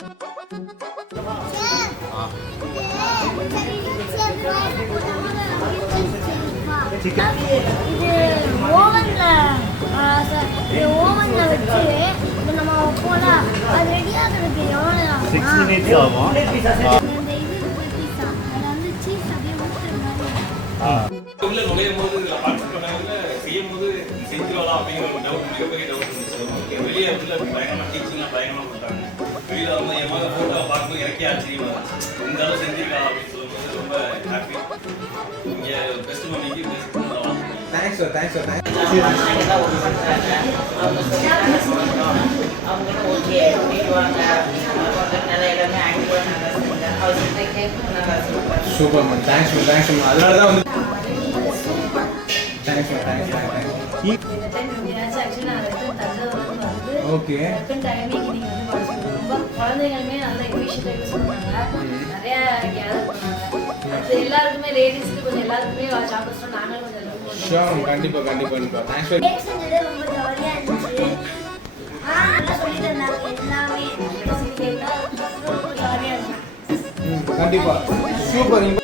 ஓவன்ல வச்சு நம்ம போல அது ரெடி ஆகிறதுக்கு எவ்வளோ 6 minutes ஆகும். இந்த இது பீஸா அதில் வந்து சீஸ் அப்படியே ஊற்றுற உள்ள நுழையும் போது பார்ட்டிசிபேட் பண்ணாங்க செய்யும் போது செஞ்சுருவாளா அப்படிங்கிற ஒரு டவுட் மிகப்பெரிய டவுட் இருந்துச்சு. வெளியே உள்ள பயங்கரமா டீச்சிங்லாம் பயங்கரமா கொடுத்தாங்க. வெளியில வந்து என் மகன் போட்டோ பார்க்கும்போது எனக்கே ஆச்சரியமா இருந்துச்சு. இந்த அளவு செஞ்சிருக்கா அப்படின்னு சொல்லும்போது ரொம்ப ஹாப்பி. இங்கே பெஸ்ட் மணிக்கு பெஸ்ட் பண்ணலாம். Thanks sir thanks sir thanks. அவங்களும் ஓகே பண்ணிடுவாங்க. நல்ல எல்லாமே ஆக்ட் கூட நல்லா செஞ்சாங்க. அவர்கிட்ட கேட்கும் நல்லா சொல்லுவாங்க. Super ma'am thanks ma'am thanks ma'am. அதனால தான் வந்து தேங்க்ஸ் மேம் தேங்க்ஸ் தேங்க்ஸ். இந்த டைம் எப்படியாச்சும் ஆக்சுவலி நான் ரிட்டன் தஞ்சாவூர்லேருந்து வந்து ஓகே ரிட்டன் டைமிங் நீங்கள் வந்து பார்த்துக்கணும். ரொம்ப குழந்தைங்களுமே நல்ல விஷயத்தை யூஸ் பண்ணாங்க. நிறைய கேதர் பண்ணாங்க. அது எல்லாருக்குமே லேடிஸ்க்கு கொஞ்சம் எல்லாருக்குமே சாப்பிட்டு நாங்களும் கொஞ்சம் ஷியோர் கண்டிப்பாக கண்டிப்பாக கண்டிப்பாக தேங்க்ஸ் ஃபார் கேக் செஞ்சது ரொம்ப ஜாலியாக இருந்துச்சு. நல்லா சொல்லி தந்தாங்க எல்லாமே. ரொம்ப ஜாலியாக இருந்துச்சு. கண்டிப்பாக சூப்பர்.